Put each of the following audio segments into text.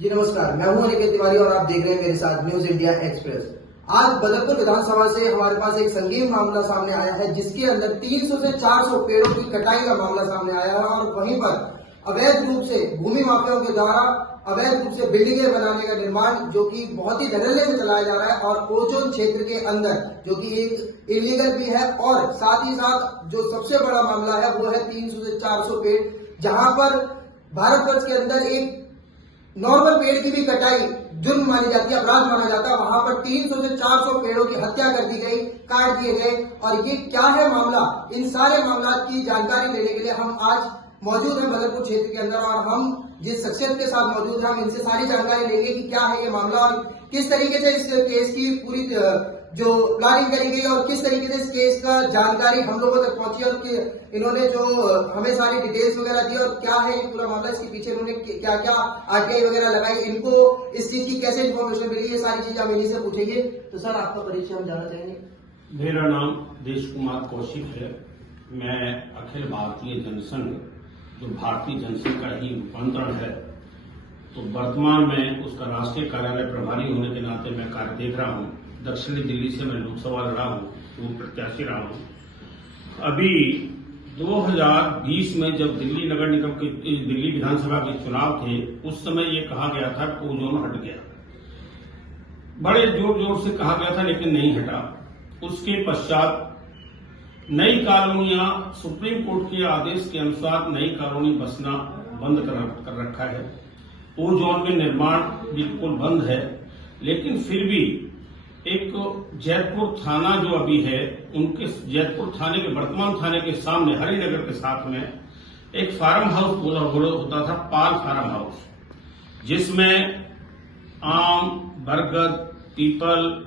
जी नमस्कार, मैं हूं अनिकेत तिवारी और आप देख रहे हैं मेरे साथ न्यूज इंडिया एक्सप्रेस। आज बदरपुर विधानसभा से हमारे पास एक संगीन मामला सामने आया है, जिसके अंदर 300 से 400 पेड़ों की कटाई का मामला सामने आया है और वहीं पर अवैध रूप से भूमि माफियाओं के द्वारा अवैध रूप से बिल्डिंगें बनाने का निर्माण जो कि बहुत ही धड़ल्ले से चलाया जा रहा है और ओजोन क्षेत्र के अंदर जो कि एक इलीगल भी है। और साथ ही साथ जो सबसे बड़ा मामला है वो है 300 से 400 पेड़, जहां पर भारतवर्ष के अंदर एक नॉर्मल पेड़ की भी कटाई जुर्म मानी जाती है, अपराध माना जाता है। वहां पर 300 से 400 पेड़ों की हत्या कर दी गई, काट दिए गए। और ये क्या है मामला, इन सारे मामला की जानकारी लेने के लिए हम आज मौजूद हैं बदरपुर क्षेत्र के अंदर और हम जिस शख्सियत के साथ मौजूद हैं हम इनसे सारी जानकारी लेंगे कि क्या है ये मामला और किस तरीके से इस केस की पूरी जो प्लानिंग करी गई और किस तरीके से इस केस का जानकारी हम लोगों तक पहुंची और इन्होंने जो हमें सारी डिटेल्स वगैरह दी और क्या है ये पूरा मामला, इसके पीछे इन्होंने क्या क्या आरटीआई वगैरह लगाई, इनको इस चीज की कैसे इन्फॉर्मेशन मिली, ये सारी चीजें हम इन्हीं से पूछेंगे। तो सर आपका परिचय हम जानना चाहेंगे। मेरा नाम देश कुमार कौशिक है। मैं अखिल भारतीय जनसंघ जो भारतीय जनसंघ का ही रूपांतरण है, तो वर्तमान में उसका राष्ट्रीय कार्यालय प्रभारी होने के नाते मैं कार्य देख रहा हूँ। दक्षिणी दिल्ली से मैं लोकसभा लड़ा हूँ, पूर्व प्रत्याशी रहा हूँ। अभी 2020 में जब दिल्ली नगर निगम के दिल्ली विधानसभा के चुनाव थे, उस समय ये कहा गया था कि ओजोन हट गया, बड़े जोर जोर से कहा गया था, लेकिन नहीं हटा। उसके पश्चात नई कॉलोनियां सुप्रीम कोर्ट के आदेश के अनुसार नई कॉलोनी बसना बंद कर रखा है। ओजोन में निर्माण बिल्कुल बंद है, लेकिन फिर भी एक जयपुर थाना जो अभी है, उनके जयपुर थाने के वर्तमान थाने के सामने हरिनगर के साथ में एक फार्म हाउस होता था, पाल फार्म हाउस, जिसमें आम, बरगद, पीपल,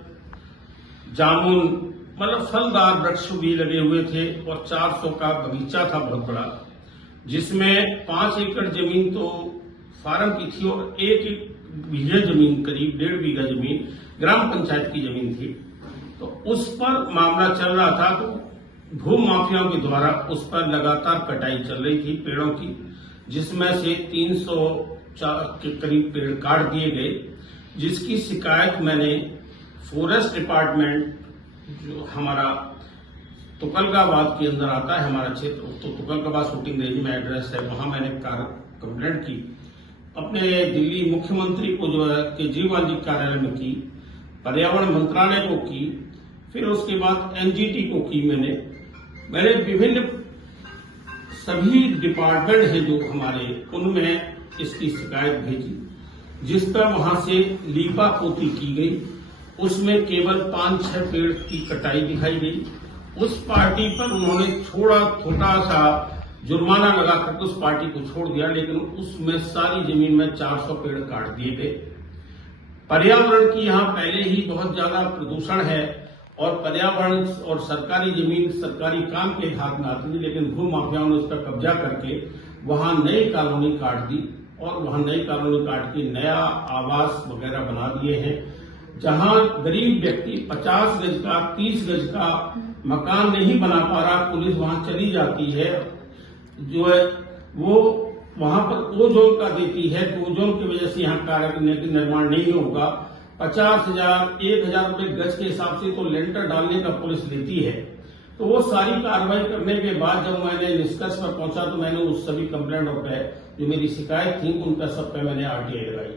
जामुन मतलब फलदार वृक्ष भी लगे हुए थे और 400 का बगीचा था बहुत बड़ा, जिसमें 5 एकड़ जमीन तो फार्म की थी और 1 बीघा जमीन, करीब 1.5 बीघा जमीन ग्राम पंचायत की जमीन थी। तो उस पर मामला चल रहा था, तो भूमि माफियाओं के द्वारा उस पर लगातार कटाई चल रही थी पेड़ों की, जिसमें से 300 के करीब पेड़ काट दिए गए, जिसकी शिकायत मैंने फॉरेस्ट डिपार्टमेंट जो हमारा तुगलकाबाद के अंदर आता है हमारा क्षेत्र, तो तुगलकाबाद शूटिंग रेंज में एड्रेस है, वहां मैंने कंप्लेंट की, अपने दिल्ली मुख्यमंत्री को जो है केजरीवाल जी कार्यालय में की, पर्यावरण मंत्रालय को की, फिर उसके बाद एनजीटी को की। मैंने विभिन्न सभी डिपार्टमेंट है जो हमारे, उनमें इसकी शिकायत भेजी, जिस पर वहां से लीपा पोती की गई। उसमें केवल 5-6 पेड़ की कटाई दिखाई गई। उस पार्टी पर उन्होंने छोटा सा जुर्माना लगा करके उस पार्टी को छोड़ दिया, लेकिन उसमें सारी जमीन में 400 पेड़ काट दिए गए। पर्यावरण की यहाँ पहले ही बहुत ज्यादा प्रदूषण है और पर्यावरण और सरकारी जमीन सरकारी काम के हाथ में आती थी, लेकिन भू माफियाओं ने उस पर कब्जा करके वहां नई कॉलोनी काट दी और वहां नई कॉलोनी काट के नया आवास वगैरह बना दिए हैं, जहां गरीब व्यक्ति 50 गज का 30 गज का मकान नहीं बना पा रहा, पुलिस वहां चली जाती है, जो है वो वहां पर ओजोन का देती है, तो ओजोन की वजह से यहाँ कार्य निर्माण नहीं होगा। 50,000 1,000 रुपए गज के हिसाब से तो लेंटर डालने का पुलिस लेती है। तो वो सारी कार्रवाई करने के बाद जब मैंने निष्कर्ष पर पहुंचा, तो मैंने उस सभी कंप्लेंटों पर जो मेरी शिकायत थी उन पर सब पे मैंने आरटीआई लगाई।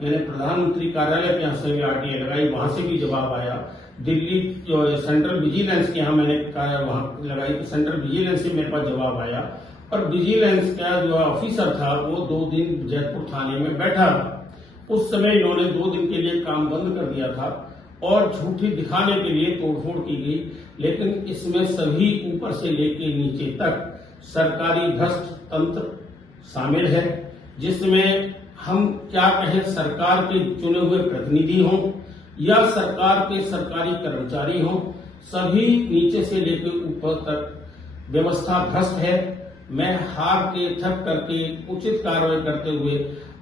मैंने प्रधानमंत्री कार्यालय के यहाँ से भी आरटीआई लगाई, वहां से भी जवाब आया। दिल्ली जो सेंट्रल विजिलेंस के यहाँ मैंने वहां लगाई, तो सेंट्रल विजिलेंस से मेरे पास जवाब आया और विजिलेंस का जो ऑफिसर था वो 2 दिन जयपुर थाने में बैठा था। उस समय इन्होंने 2 दिन के लिए काम बंद कर दिया था और झूठी दिखाने के लिए तोड़फोड़ की गई, लेकिन इसमें सभी ऊपर से लेकर नीचे तक सरकारी भ्रष्ट तंत्र शामिल है, जिसमें हम क्या कहें, सरकार के चुने हुए प्रतिनिधि हों या सरकार के सरकारी कर्मचारी हों, सभी नीचे से लेकर ऊपर तक व्यवस्था भ्रष्ट है। मैं हार के थक करके उचित कार्रवाई करते हुए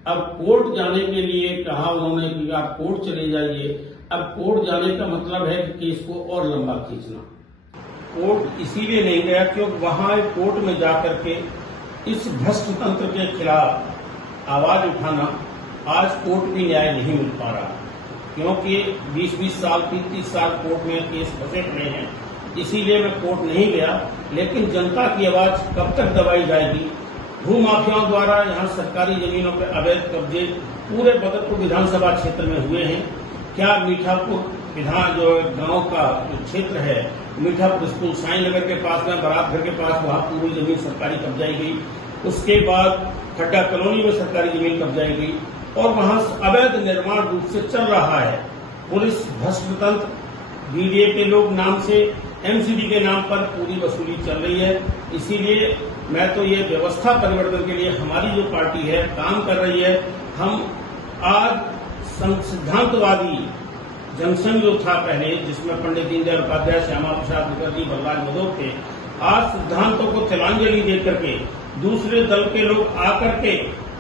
अब कोर्ट जाने के लिए कहा उन्होंने कि आप कोर्ट चले जाइए। अब कोर्ट जाने का मतलब है कि केस को और लंबा खींचना। कोर्ट इसीलिए नहीं गया क्योंकि वहां कोर्ट में जाकर के इस भ्रष्ट तंत्र के खिलाफ आवाज उठाना आज कोर्ट में न्याय नहीं मिल पा रहा, क्योंकि 20-20 साल 30-30 साल कोर्ट में केस फंसे पड़े हैं। इसीलिए मैं कोर्ट नहीं गया। लेकिन जनता की आवाज कब तक दबाई जाएगी? भूमाफियाओं द्वारा यहाँ सरकारी जमीनों पर अवैध कब्जे पूरे बदरपुर विधानसभा क्षेत्र में हुए हैं। क्या मीठापुर विधान जो गांव का जो क्षेत्र है, मीठापुर स्कूल साईं नगर के पास में, बारात घर के पास, वहां पूरी जमीन सरकारी कब्जाई गई। उसके बाद खड्डा कॉलोनी में सरकारी जमीन कब्जाई गई और वहां अवैध निर्माण रूप से चल रहा है। पुलिस भ्रष्ट तंत्र, बीडीए के लोग नाम से, एमसीडी के नाम पर पूरी वसूली चल रही है। इसीलिए मैं तो ये व्यवस्था परिवर्तन के लिए हमारी जो पार्टी है काम कर रही है। हम आज सिद्धांतवादी जनसंघ जो था पहले, जिसमें पंडित दीनदयाल उपाध्याय, श्यामा प्रसाद मुखर्जी, बलराज मधोक थे, आज सिद्धांतों को तिलांजलि देकर के दूसरे दल के लोग आकर के,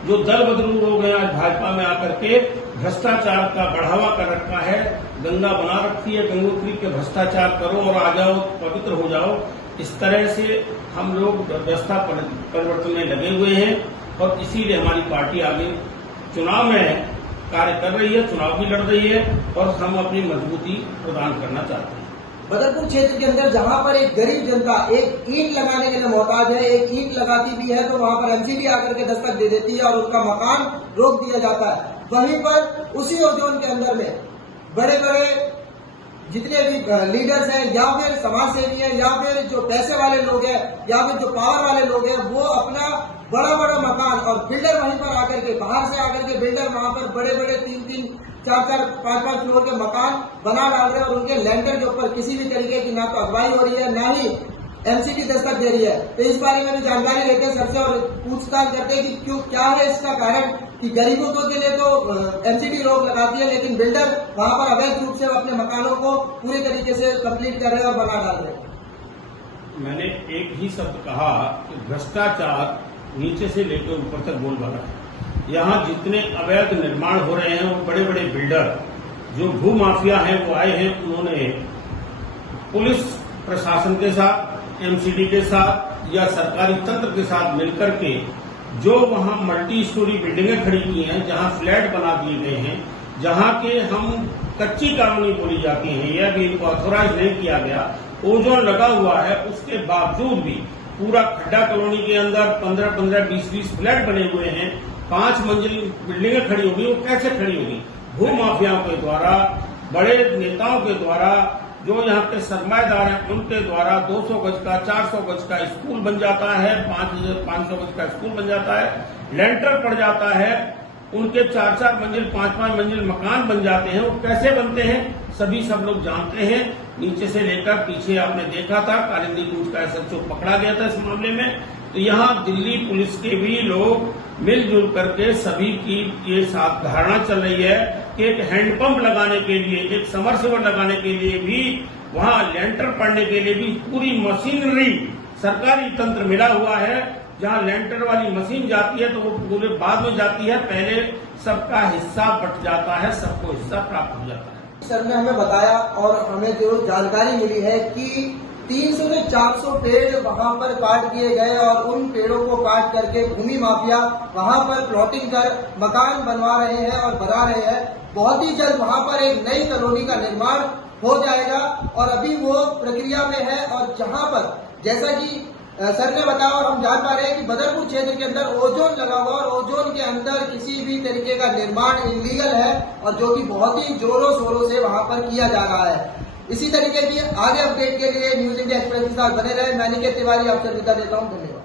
जो दल बदलू लोग हैं, आज भाजपा में आकर के भ्रष्टाचार का बढ़ावा कर रखा है। गंगा बना रखी है, गंगोत्री के भ्रष्टाचार करो और आ जाओ, पवित्र हो जाओ। इस तरह से हम लोग व्यवस्था परिवर्तन में लगे हुए हैं और इसीलिए हमारी पार्टी आगे चुनाव में कार्य कर रही है, चुनाव भी लड़ रही है और हम अपनी मजबूती प्रदान करना चाहते हैं। बदरपुर क्षेत्र के अंदर जहां पर एक गरीब जनता एक ईंट लगाने के लिए मोहताज है, एक ईंट लगाती भी है तो वहां पर एमसीडी आकर के दस्तक दे देती है और उनका मकान रोक दिया जाता है। वहीं पर उसी ओजोन के अंदर में बड़े बड़े जितने भी लीडर्स हैं या फिर समाज सेवी हैं या फिर जो पैसे वाले लोग हैं या फिर जो पावर वाले लोग हैं, वो अपना बड़ा बड़ा मकान और बिल्डर वहीं पर आकर के, बाहर से आकर के बिल्डर वहां पर बड़े बड़े 3-3, 4-4, 5-5 फ्लोर के मकान बना डाल रहे हैं और उनके लैंडर के ऊपर किसी भी तरीके की ना तो अगवाई हो रही है, ना ही एमसीडी दस्तक दे रही है। तो इस बारे में भी जानकारी लेते हैं सबसे और पूछताछ करते हैं कि क्यों, क्या है इसका कारण कि गरीबों के लिए तो एमसीडी रोक लगाती है, लेकिन बिल्डर वहां पर अवैध रूप से अपने मकानों को पूरी तरीके से कंप्लीट कर रहे हैं और बना डाल रहे हैं। मैंने एक ही शब्द कहा कि भ्रष्टाचार नीचे से लेकर ऊपर तक बोलबाला है। यहाँ जितने अवैध निर्माण हो रहे हैं वो बड़े बड़े बिल्डर जो भू माफिया हैं वो आए हैं। उन्होंने पुलिस प्रशासन के साथ, एमसीडी के साथ या सरकारी तंत्र के साथ मिलकर के जो वहां मल्टी स्टोरी बिल्डिंगें खड़ी की हैं, जहां फ्लैट बना दिए गए हैं, जहां के हम कच्ची कॉलोनी बोली जाती है, यह भी इनको ऑथोराइज नहीं किया गया, ओजोन लगा हुआ है, उसके बावजूद भी पूरा खड्डा कॉलोनी के अंदर 15-15, 20-20 फ्लैट बने हुए हैं, 5 मंजिल बिल्डिंगें खड़ी होगी। वो कैसे खड़ी होगी? भू माफियाओं के द्वारा, बड़े नेताओं के द्वारा, जो यहाँ के सरमाएदार हैं उनके द्वारा 200 गज का, 400 गज का स्कूल बन जाता है, 500 गज का स्कूल बन जाता है, लेंटर पड़ जाता है, उनके 4-4 मंजिल, 5-5 मंजिल मकान बन जाते हैं। वो कैसे बनते हैं सभी सब लोग जानते हैं। नीचे से लेकर पीछे आपने देखा था, कालिंदी कूच का एसएचओ पकड़ा गया था इस मामले में। तो यहाँ दिल्ली पुलिस के भी लोग मिलजुल करके सभी की ये साथ धारणा चल रही है कि एक हैंडपंप लगाने के लिए, एक समरसेबल लगाने के लिए भी, वहां लेंटर पड़ने के लिए भी पूरी मशीनरी सरकारी तंत्र मिला हुआ है। जहां लेंटर वाली मशीन जाती है तो वो पूरे बाद में जाती है, पहले सबका हिस्सा बट जाता है, सबको हिस्सा प्राप्त हो जाता है। सर ने हमें बताया और हमें जो जानकारी मिली है कि 300 से 400 पेड़ वहां पर काट दिए गए और उन पेड़ों को काट करके भूमि माफिया वहां पर प्लॉटिंग कर मकान बनवा रहे हैं और बना रहे हैं। बहुत ही जल्द वहां पर एक नई कॉलोनी का निर्माण हो जाएगा और अभी वो प्रक्रिया में है। और जहां पर जैसा कि सर ने बताया और हम जान पा रहे हैं कि बदरपुर क्षेत्र के अंदर ओजोन लगा हुआ और ओजोन के अंदर किसी भी तरीके का निर्माण इलीगल है और जो कि बहुत ही जोरों शोरों से वहां पर किया जा रहा है। इसी तरीके की आगे अपडेट के लिए न्यूज इंडिया एक्सप्रेस के साथ बने रहे। मैं निकेत तिवारी आपसे विदा लेता हूं। धन्यवाद।